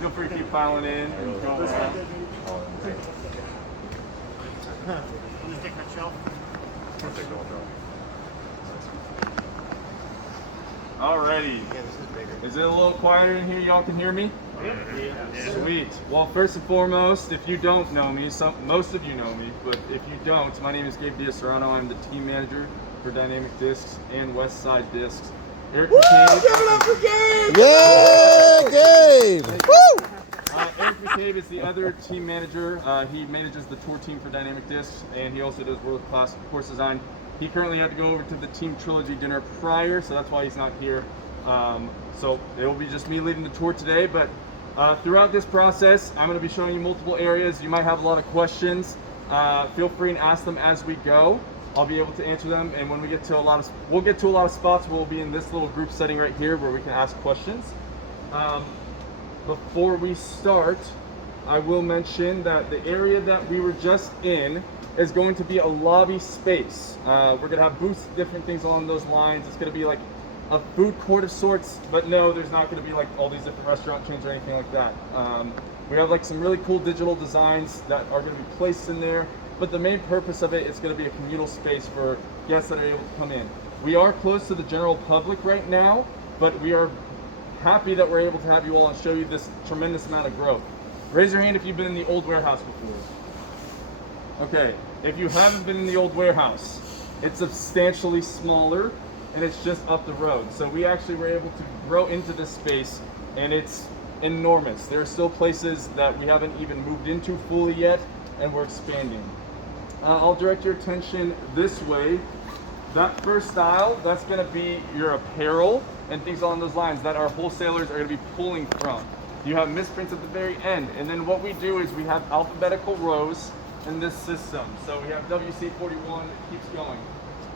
Feel free to keep filing in and going around. I'm just taking that shelf. Alrighty. Is it a little quieter in here? Y'all can hear me? Yeah. Sweet. Well, first and foremost, if you don't know me, most of you know me, but if you don't, my name is Gabe Diaz-Serrano. I'm the team manager for Dynamic Discs and West Side Discs. Eric McCabe. Give it up for Gabe! Yeah, Gabe! Woo! Eric McCabe is the other team manager. He manages the tour team for Dynamic Discs, and he also does world-class course design. He currently had to go over to the Team Trilogy dinner prior, so that's why he's not here. So it will be just me leading the tour today, but throughout this process, I'm going to be showing you multiple areas. You might have a lot of questions. Feel free and ask them as we go. I'll be able to answer them, and when we get to we'll get to a lot of spots. We'll be in this little group setting right here where we can ask questions. Before we start, I will mention that the area that we were just in is going to be a lobby space. We're going to have booths, different things along those lines. It's going to be like a food court of sorts, but no, there's not going to be like all these different restaurant chains or anything like that. We have like some really cool digital designs that are going to be placed in there, but the main purpose of it is going to be a communal space for guests that are able to come in. We are close to the general public right now, but we are happy that we're able to have you all and show you this tremendous amount of growth. Raise your hand if you've been in the old warehouse before. Okay, if you haven't been in the old warehouse, it's substantially smaller and it's just up the road. So we actually were able to grow into this space, and it's enormous. There are still places that we haven't even moved into fully yet, and we're expanding. I'll direct your attention this way. That first aisle, that's going to be your apparel and things along those lines that our wholesalers are going to be pulling from. You have misprints at the very end, and then what we do is we have alphabetical rows in this system. So we have WC41, it keeps going.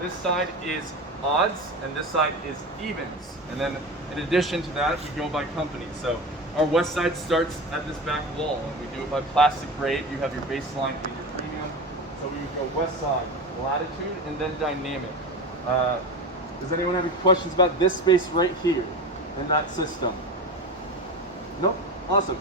This side is odds, and this side is evens. And then in addition to that, we go by company. So our west side starts at this back wall, and we do it by plastic grade. You have your baseline and your premium. So we would go west side, latitude, and then dynamic. Does anyone have any questions about this space right here in that system? Nope? Awesome.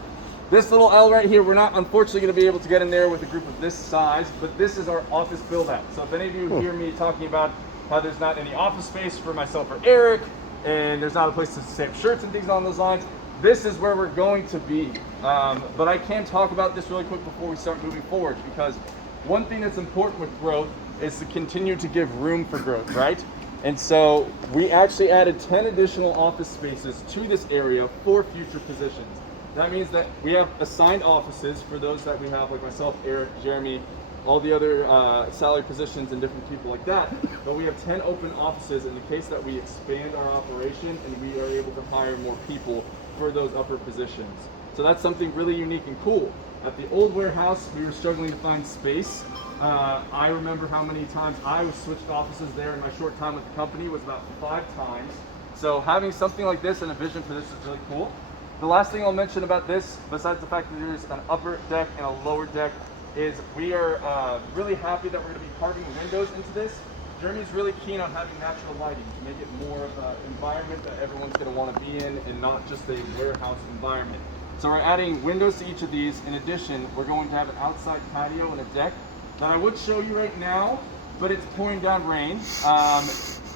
This little L right here, we're not unfortunately going to be able to get in there with a group of this size, but this is our office build out. So if any of you hear me talking about how there's not any office space for myself or Eric, and there's not a place to save shirts and things along those lines, this is where we're going to be. But I can talk about this really quick before we start moving forward, because one thing that's important with growth is to continue to give room for growth, right? And so we actually added 10 additional office spaces to this area for future positions. That means that we have assigned offices for those that we have, like myself, Eric, Jeremy, all the other salary positions and different people like that. But we have 10 open offices in the case that we expand our operation and we are able to hire more people for those upper positions. So that's something really unique and cool. At the old warehouse, we were struggling to find space. I remember how many times I was switched offices there in my short time with the company was about 5 times. So having something like this and a vision for this is really cool. The last thing I'll mention about this, besides the fact that there's an upper deck and a lower deck, is we are really happy that we're going to be carving windows into this. Jeremy's really keen on having natural lighting to make it more of an environment that everyone's going to want to be in and not just a warehouse environment. So we're adding windows to each of these. In addition, we're going to have an outside patio and a deck that I would show you right now, but it's pouring down rain.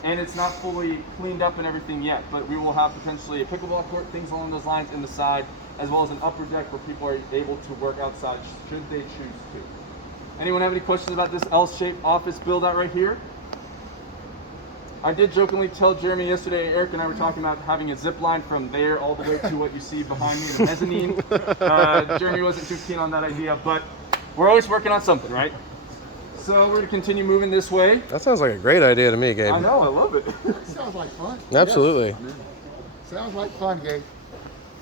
And it's not fully cleaned up and everything yet, but we will have potentially a pickleball court, things along those lines in the side, as well as an upper deck where people are able to work outside should they choose to. Anyone have any questions about this L-shaped office build out right here? I did jokingly tell Jeremy yesterday, Eric and I were talking about having a zip line from there all the way to what you see behind me, the mezzanine. Jeremy wasn't too keen on that idea, but we're always working on something, right? So we're going to continue moving this way. That sounds like a great idea to me, Gabe. I know, I love it. Sounds like fun. Absolutely. Yes. Sounds like fun, Gabe.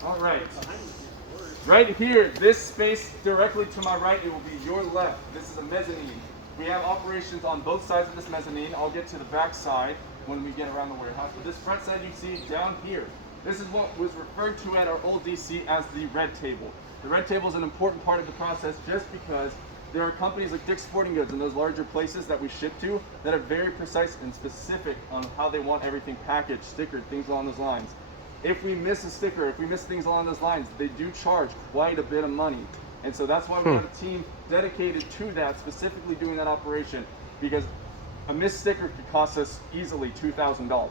All right. Right here, this space directly to my right, it will be your left. This is a mezzanine. We have operations on both sides of this mezzanine. I'll get to the back side when we get around the warehouse. But this front side you see down here, this is what was referred to at our old DC as the red table. The red table is an important part of the process just because there are companies like Dick's Sporting Goods and those larger places that we ship to that are very precise and specific on how they want everything packaged, stickered, things along those lines. if we miss a sticker, if we miss things along those lines, they do charge quite a bit of money. And so that's why we have a team dedicated to that, specifically doing that operation, because a missed sticker could cost us easily $2,000.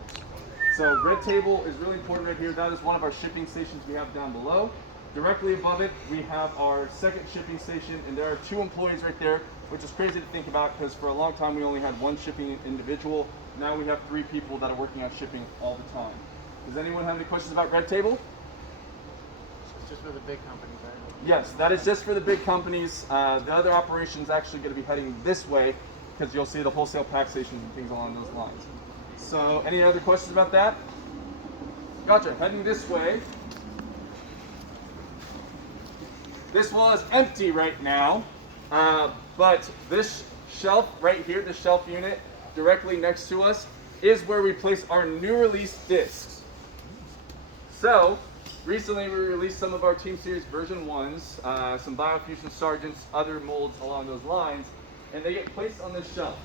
So red table is really important right here. That is one of our shipping stations we have down below. Directly above it, we have our second shipping station, and there are 2 employees right there, which is crazy to think about because for a long time we only had 1 shipping individual. Now we have 3 people that are working on shipping all the time. Does anyone have any questions about red table? It's just for the big companies, right? Yes, that is just for the big companies. The other operation is actually going to be heading this way because you'll see the wholesale pack stations and things along those lines. So any other questions about that? Gotcha, heading this way. This wall is empty right now, but this shelf right here, the shelf unit directly next to us, is where we place our new release discs. So, recently we released some of our Team Series version 1s, some Biofusion Sergeants, other molds along those lines, and they get placed on this shelf.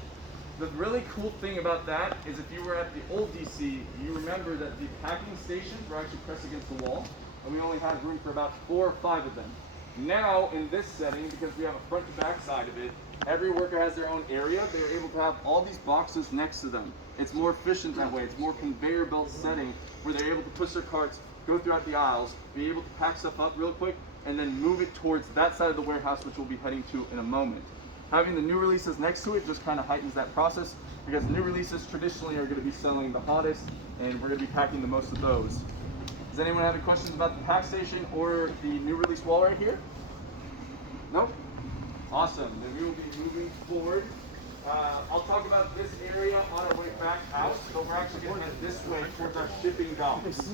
The really cool thing about that is if you were at the old DC, you remember that the packing stations were actually pressed against the wall, and we only had room for about 4 or 5 of them. Now, in this setting, because we have a front to back side of it, every worker has their own area. They're able to have all these boxes next to them. It's more efficient that way. It's more conveyor belt setting where they're able to push their carts, go throughout the aisles, be able to pack stuff up real quick, and then move it towards that side of the warehouse, which we'll be heading to in a moment. Having the new releases next to it just kind of heightens that process because new releases traditionally are going to be selling the hottest, and we're going to be packing the most of those. Does anyone have any questions about the pack station or the new release wall right here? Nope? Awesome. Then we will be moving forward. I'll talk about this area on our way back out, but we're actually going to head this way towards our shipping docks.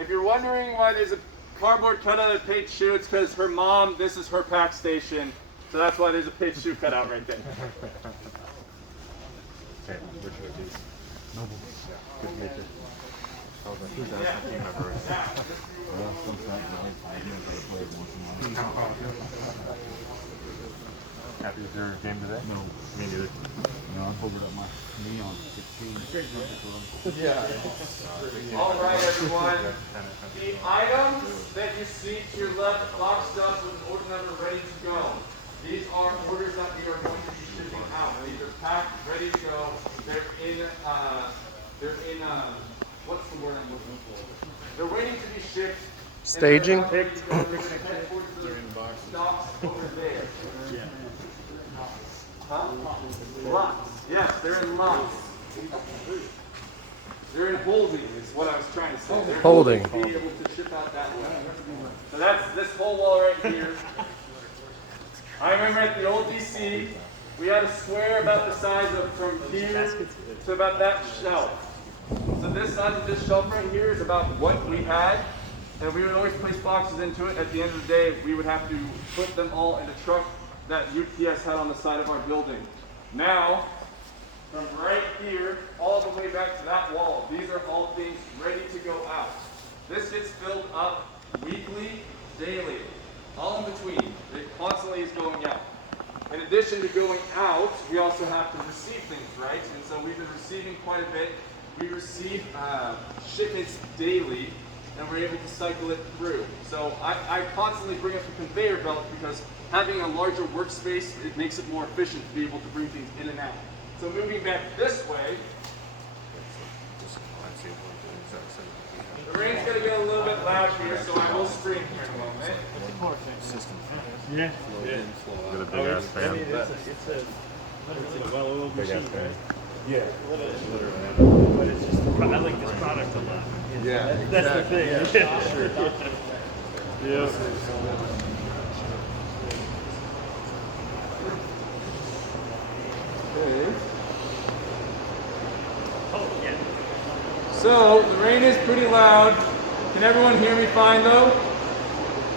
If you're wondering why there's a cardboard cutout of Paige shoe, it's because her mom, this is her pack station. So that's why there's a Paige shoe cutout right there. Okay, which would be Noble. Yeah, good to meet you. I was like, who's that? I can't remember. Happy with your game today? No. Me neither. No, I hovered up my knee on 16. Yeah. All right, everyone. The items that you see to your left, boxed up with an order number ready to go. These are orders that we are going to be shipping out. These are packed, ready to go. They're in what's the word I'm looking for? They're waiting to be shipped. Staging? They're in stocks over there. Yeah. Huh? Lots. Yes, they're in lots. They're in holding is what I was trying to say. They're Holding. To be able to ship out that way. So that's this whole wall right here. I remember at the old DC, we had a square about the size of from here to about that shelf. So this size of this shelf right here is about what we had, and we would always place boxes into it. At the end of the day, we would have to put them all in a truck that UPS had on the side of our building. Now, from right here all the way back to that wall, these are all things ready to go out. This gets filled up weekly, daily, all in between. It constantly is going out. In addition to going out, we also have to receive things, right? And so we've been receiving quite a bit. We receive shipments daily, and we're able to cycle it through. So I constantly bring up the conveyor belt because having a larger workspace, it makes it more efficient to be able to bring things in and out. So moving back this way, the rain's going to get a little bit loud here, so I will scream here in a moment. Yeah. Got a big ass fan. It's a well-oiled Big ass machine. fan. Yeah. But it's just, I like this product a lot. Yeah, That's the thing. Yeah, sure. Yeah. Okay. Oh, yeah. So the rain is pretty loud. Can everyone hear me fine though?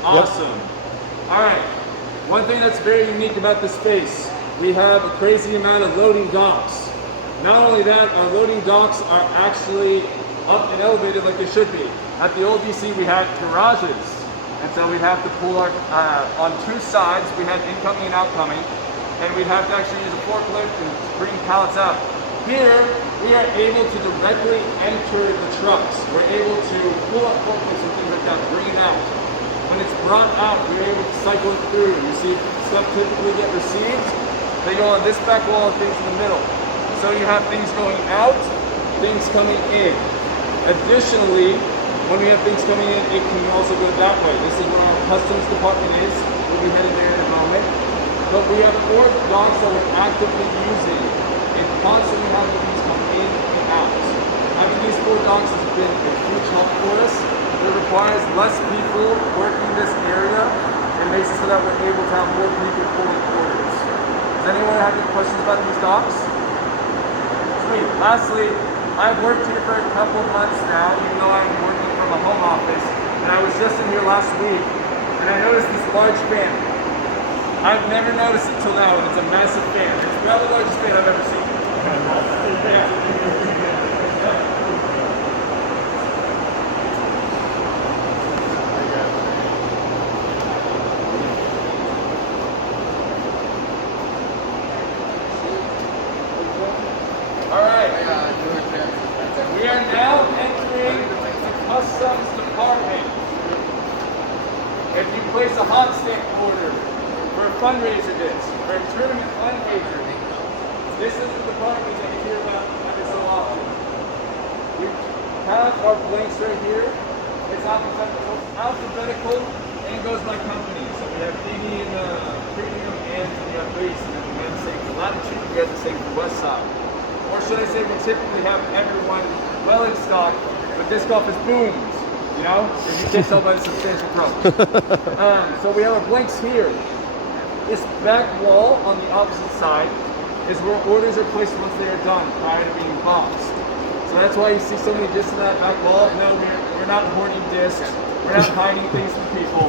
Awesome. All right. One thing that's very unique about this space, we have a crazy amount of loading docks. Not only that, our loading docks are actually up and elevated like they should be. At the old DC, we had garages. And so we'd have to pull our, on two sides, we had incoming and outcoming. and we'd have to actually use a forklift and bring pallets out. Here, we are able to directly enter the trucks. We're able to pull up forklifts and things like that, bring it out. When it's brought out, we're able to cycle it through. You see, stuff typically get received. They go on this back wall and things in the middle. So you have things going out, things coming in. Additionally, when we have things coming in, it can also go that way. This is where our customs department is. We'll be headed there in a moment. But we have 4 docks that we're actively using and constantly having things come in and out. Having these 4 docks has been a huge help for us. It requires less people working this area and makes it so that we're able to have more people pulling orders. Does anyone have any questions about these docks? Sweet. Lastly, I've worked here for a couple of months now, even though I'm working from a home office, and I was just in here last week, and I noticed this large fan. I've never noticed it till now, and it's a massive fan. It's probably the largest fan I've ever seen. We are now entering the customs department. If you place a hot stamp order for a fundraiser disc, or a tournament fundraiser, this is the department that you hear about every so often. We have our blanks right here. It's alphabetical and it goes by company. So we have DD in the premium and we have base, and then we have the same for latitude, we have the same for west side. Or should I say we typically have everyone well in stock, but disc golf is booms, you know? If you can't tell by the substantial growth. So we have our blanks here. This back wall on the opposite side is where orders are placed once they are done, prior to being boxed. So that's why you see so many discs in that back wall. No, we're not hoarding discs. We're not hiding things from people.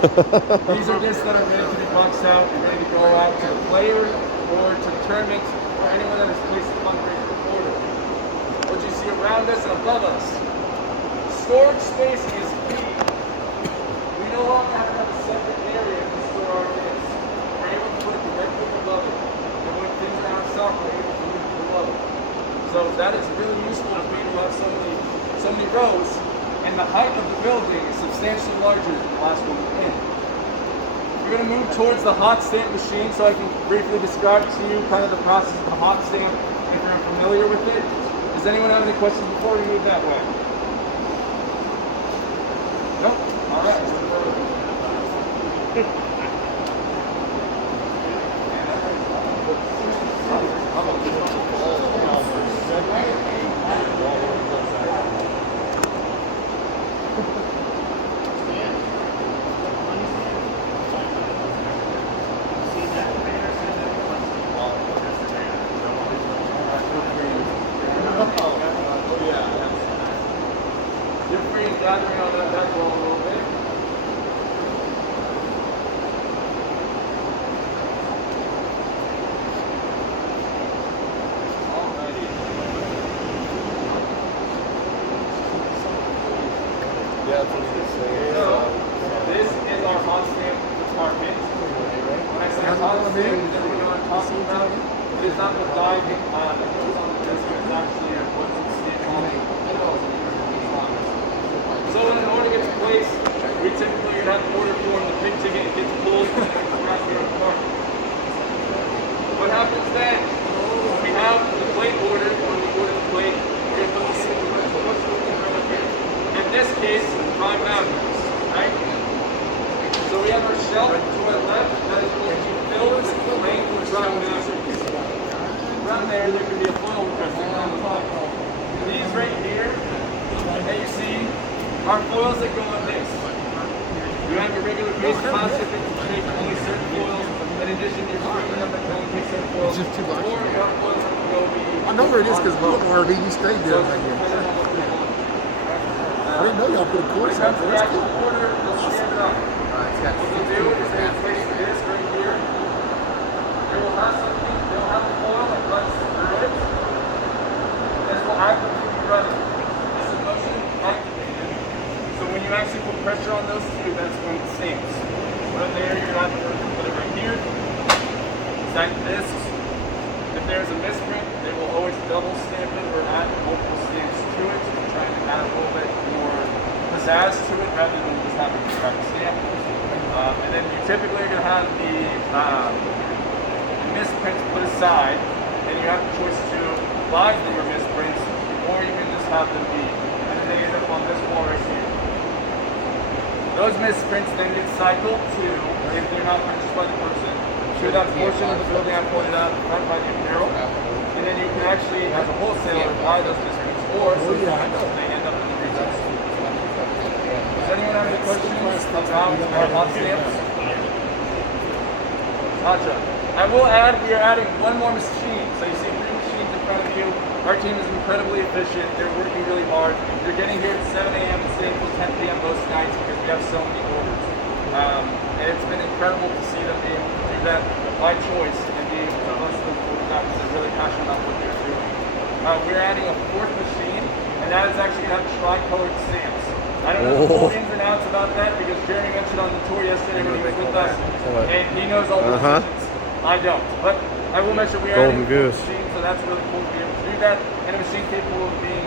These are discs that are ready to be boxed out and ready to go out to the player or to the tournament or anyone that has placed a fundraiser order. What you see around us and above us, storage space is key. We no longer have to have a separate area to store our discs. We're able to put it directly above it. And when things are out of stock, we're able to move it below it. So that is really useful to be able to have so many rows, and the height of the building is substantially larger than the last one we're in. We're going to move towards the hot stamp machine so I can briefly describe to you kind of the process of the hot stamp if you're familiar with it. Does anyone have any questions before we move that way? Nope? All right. You're free and gathering on that back wall a little bit. Alrighty. Yeah, that's what he was saying. So, this is our hot stamp department. When I say hot stamp, does everyone know what I'm talking about? It is not the dye that goes on the disc, it's actually what's stamped on it. So when an order gets placed, we typically have the order form, the pink ticket, it gets pulled, and then it's wrapped in a cart. What happens then? We have the plate order, when we order the plate, we're going to put the sequence. In this case, 5 magnets, right? So we have our shelf to our left, that is going to be filled with blank drum magnets. From there can be a foil pressing on the top. These right here, that you see, are foils that go on this. You have your regular base plastic that can take only certain foils. In addition, you're bringing them that can only take certain foils. It's just too much. Or you have foils that can go be. I know where it is because wherever you stayed there right here. I didn't know y'all put a course out there. That's cool. Order, they'll stand up. What they'll do is they place the disc right here. They will have something, they'll have a foil that runs through it. This will actively be running. This is motion activated. So when you actually put pressure on those two, that's when it sinks. Right there, you're not going to put it right here. Exact discs. If there's a misprint, they will always double stamp it or add multiple stamps to it to try and add a little bit more pizzazz to it rather than just having a cracked stamp. And then you typically are going to have the misprints put aside, and you have the choice to buy fewer misprints, or you can just have them be. And then they end up on this wall right here. Those misprints then get cycled to, if they're not purchased by the person, to that portion of the building I pointed out front by the apparel. And then you can actually, as a wholesaler, buy those misprints, or sometimes they end up in the retail store. Does anyone have any questions about our hot stamps? Gotcha. I will add, we are adding one more machine. So you see 3 machines in front of you. Our team is incredibly efficient. They're working really hard. They're getting here at 7 a.m. and staying until 10 p.m. most nights because we have so many orders. And it's been incredible to see them be able to do that by choice and be able to bust those orders out because they're really passionate about what they're doing. We're adding a 4th machine, and that is actually going to have tri-colored stamps. I don't know the full ins and outs about that because Jeremy mentioned on the tour yesterday when he was with us, and he knows all the decisions. I don't, but I will mention we are adding a machine, so that's really cool to be able to do that, and a machine capable of being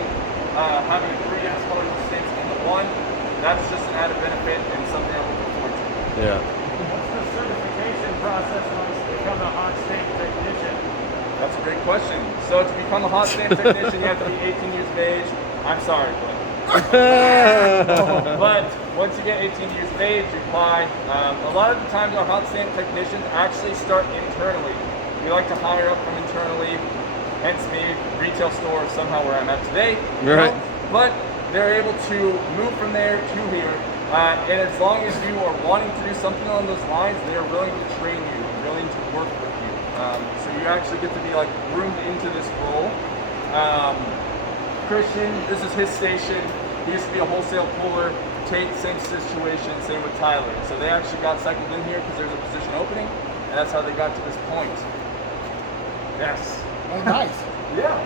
having 3 colors stamps into one. That's just an added benefit and something I'm looking forward to. Yeah. What's the certification process once you become a hot stamp technician? That's a great question. So to become a hot stamp technician, you have to be 18 years of age. I'm sorry, but once you get 18 years of age, you apply. A lot of the times our hot stamp technicians actually start internally. We like to hire up from internally, hence me, retail store, somehow where I'm at today. Right. But they're able to move from there to here. And as long as you are wanting to do something along those lines, they are willing to train you, willing to work with you. So you actually get to be like groomed into this role. Christian, this is his station. He used to be a wholesale puller. Tate, same situation, same with Tyler. So they actually got cycled in here because there's a position opening, and that's how they got to this point. Yes. Oh, nice. Yeah.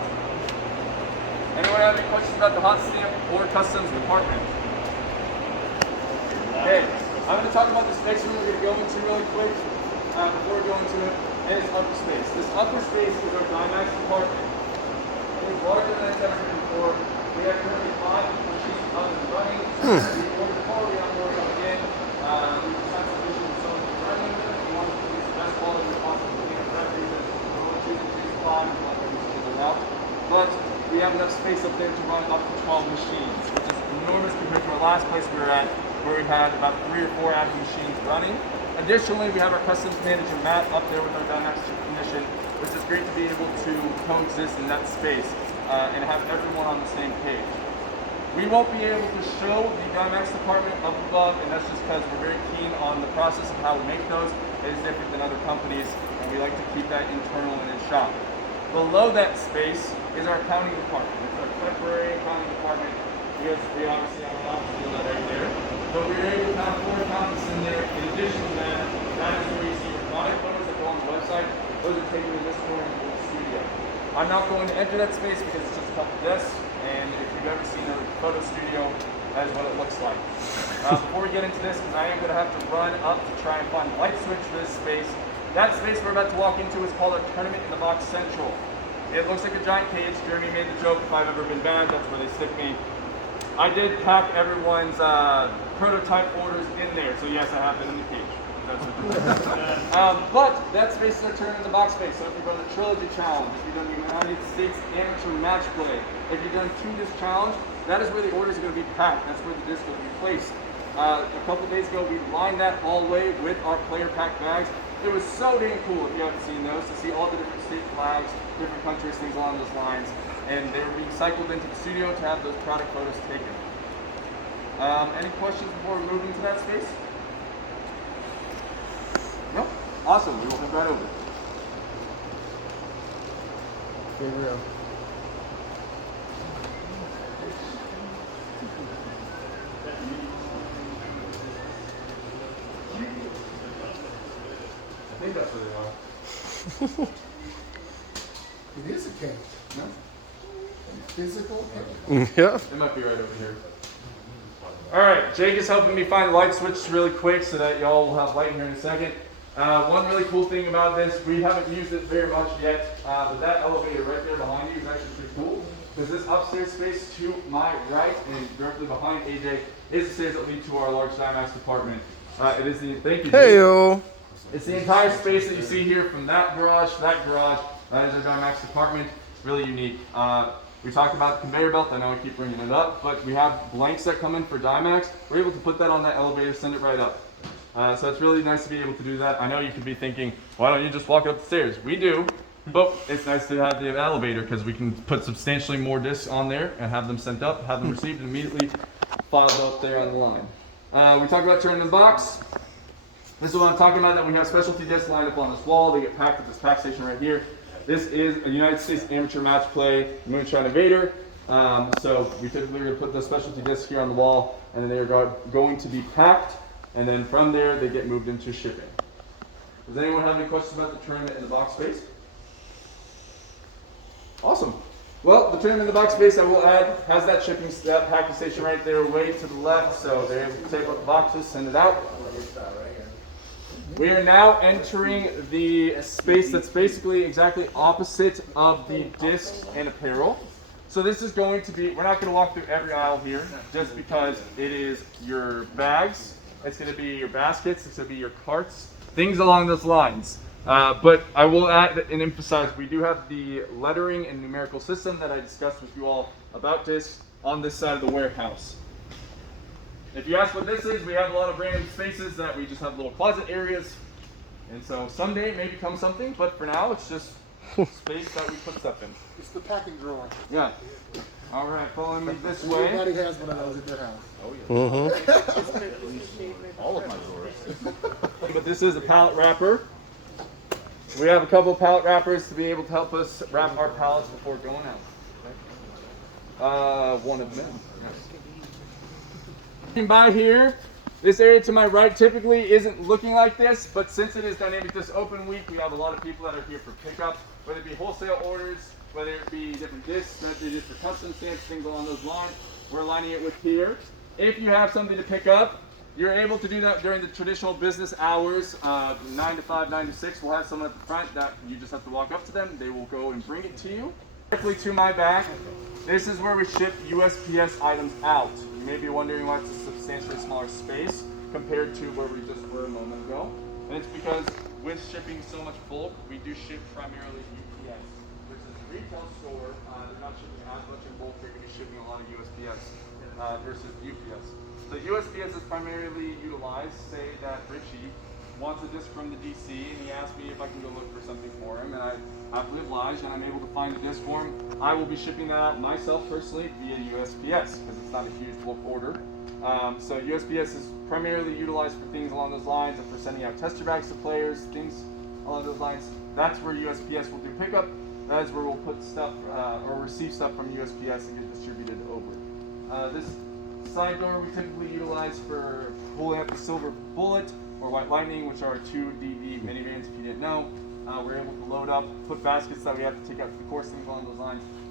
Anyone have any questions about the hot stamp or customs department? Okay, I'm going to talk about the space we're going to go into really quick before we go into it, and it's upper space. This upper space is our Dymax department. It's larger than it's ever been before. We have currently 5 machines up and running. We ordered quality on board coming in. We've had some issues with some of them running. We want to produce the best quality we possibly can for that reason. We want to choose 5 and want to choose them out. But we have enough space up there to run up to 12 machines, which is enormous compared to our last place we were at, where we had about 3 or 4 active machines running. Additionally, we have our customs manager Matt up there with our Dymax technician, which is great to be able to coexist in that space and have everyone on the same page. We won't be able to show the Dymax department up above, and that's just because we're very keen on the process of how we make those. It is different than other companies, and we like to keep that internal and in shop. Below that space is our accounting department. It's our temporary accounting department. We obviously have an office deal right there. But we're able to have 4 accountants in there. In addition to that, that is where you see your product photos that go on the website. Those are taken in this corner in the studio. I'm not going to enter that space because it's just a couple desks. And if you've ever seen a photo studio, that is what it looks like. Before we get into this, because I am going to have to run up to try and find a light switch for this space. That space we're about to walk into is called our Tournament in the Box Central. It looks like a giant cage. Jeremy made the joke, if I've ever been bad, that's where they stick me. I did pack everyone's prototype orders in there, so yes, I have been in the cage. But that space is our Tournament in the Box space. So if you've done the Trilogy Challenge, if you've done the United States Amateur Match Play, if you've done 2-disc challenge, that is where the orders are going to be packed. That's where the discs are going to be placed. A couple days ago, we lined that all the way with our player pack bags. It was so dang cool, if you haven't seen those, to see all the different state flags, different countries, things along those lines. And they were being cycled into the studio to have those product photos taken. Any questions before we move into that space? No? Awesome, we will head right over. Here we go. I think that's where they are. It is a cage. No? Physical cage. Yeah. It might be right over here. Alright, Jake is helping me find the light switch really quick so that y'all will have light here in a second. One really cool thing about this, we haven't used it very much yet, but that elevator right there behind you is actually pretty cool. Because this upstairs space to my right and directly behind AJ is the stairs that lead to our large Dymax department. It is the, thank you. Heyo. It's the entire space that you see here from that garage to that garage. That is our Dymax department. Really unique. We talked about the conveyor belt. I know I keep bringing it up, but we have blanks that come in for Dymax. We're able to put that on that elevator, send it right up. So it's really nice to be able to do that. I know you could be thinking, why don't you just walk up the stairs? We do, but it's nice to have the elevator because we can put substantially more discs on there and have them sent up, have them received, and immediately filed up there on the line. We talked about turning the box. This is what I'm talking about, that we have specialty discs lined up on this wall. They get packed at this pack station right here. This is a United States Amateur Match Play Moonshine Invader. So we typically are going to put the specialty discs here on the wall, and then they're going to be packed, and then from there they get moved into shipping. Does anyone have any questions about the tournament in the box space? Awesome. Well, the tournament in the box space, I will add, has that shipping, that packing station right there way to the left, so they're able to take up the boxes, send it out. We are now entering the space that's basically exactly opposite of the discs and apparel. So this is going to be, we're not going to walk through every aisle here, just because it is your bags, it's going to be your baskets, it's going to be your carts, things along those lines. But I will add and emphasize, we do have the lettering and numerical system that I discussed with you all about discs on this side of the warehouse. If you ask what this is, we have a lot of random spaces that we just have little closet areas. And so someday it may become something, but for now it's just space that we put stuff in. It's the packing drawer. Yeah. All right, following me this way. Everybody has one of those at their house. All of my drawers. But this is a pallet wrapper. We have a couple of pallet wrappers to be able to help us wrap our pallets before going out. One of them. Yes. By here, this area to my right typically isn't looking like this, but since it is Dynamic Disc Open Week, we have a lot of people that are here for pickup, whether it be wholesale orders, whether it be different discs, whether it is for custom stamps, things along those lines. We're aligning it with here. If you have something to pick up, you're able to do that during the traditional business hours, 9 to 5, 9 to 6. We'll have someone at the front that you just have to walk up to them. They will go and bring it to you. Directly to my back, this is where we ship USPS items out. You may be wondering why it's a substantially smaller space compared to where we just were a moment ago. And it's because with shipping so much bulk, we do ship primarily UPS, which is a retail store. They're not shipping as much in bulk. They're going to be shipping a lot of USPS versus UPS. The USPS is primarily utilized. Say that Richie wants a disc from the DC and he asked me if I can go look for something for him, and I happily oblige and I'm able to find a disc for him. I will be shipping that out myself personally via USPS because it's not a huge bulk order. So USPS is primarily utilized for things along those lines and for sending out tester bags to players, things along those lines. That's where USPS will do pickup. That is where we'll put stuff or receive stuff from USPS and get distributed over. This side door we typically utilize for pulling up the Silver Bullet or White Lightning, which are 2 DD minivans if you didn't know. We're able to load up, put baskets that we have to take out to the course, things along those lines.